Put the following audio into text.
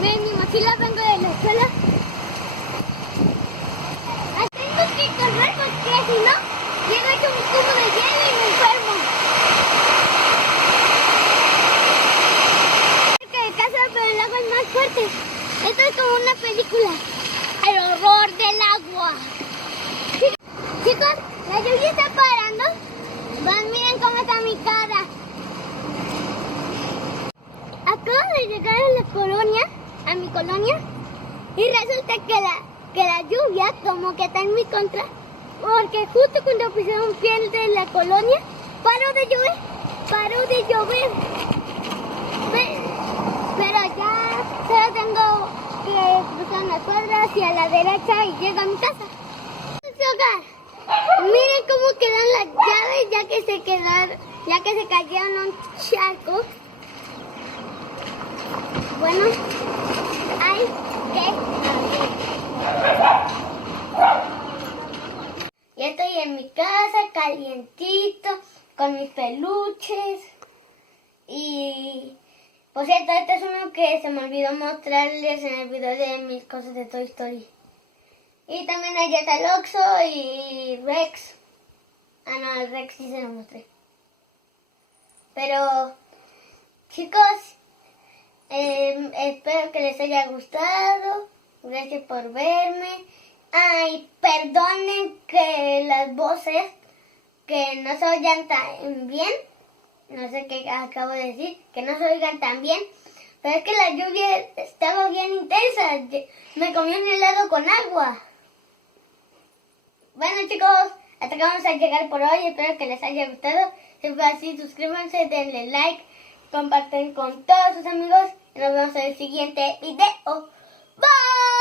Miren, mi mochila vengo de la escuela. Tengo que correr porque si no, llega hecho un cubo de hielo y me enfermo. Cerca de casa, pero el agua es más fuerte. Esto es como una película. El horror del agua. Chicos, la lluvia está parando. Miren cómo está mi cara. Acabo de llegar a la colonia, a mi colonia, y resulta que la lluvia como que está en mi contra, porque justo cuando pisé un pie de la colonia, paró de llover. Pero ya solo tengo que cruzar unas cuadras hacia la derecha y llego a mi casa. Miren cómo quedan las llaves ya que se cayeron a un charco. Bueno, hay que abrir. Ya estoy en mi casa, calientito, con mis peluches. Y, por cierto, este es uno que se me olvidó mostrarles en el video de mis cosas de Toy Story. Y también allá está el Oxxo y Rex. Ah, no, el Rex sí se lo mostré. Pero, chicos, espero que les haya gustado. Gracias por verme. Ay, perdonen que las voces que no se oigan tan bien. No sé qué acabo de decir, que no se oigan tan bien. Pero es que la lluvia estaba bien intensa. Me comí un helado con agua. Bueno, chicos, hasta acá vamos a llegar por hoy. Espero que les haya gustado. Si fue así, suscríbanse, denle like, comparten con todos sus amigos. Y nos vemos en el siguiente video. Bye.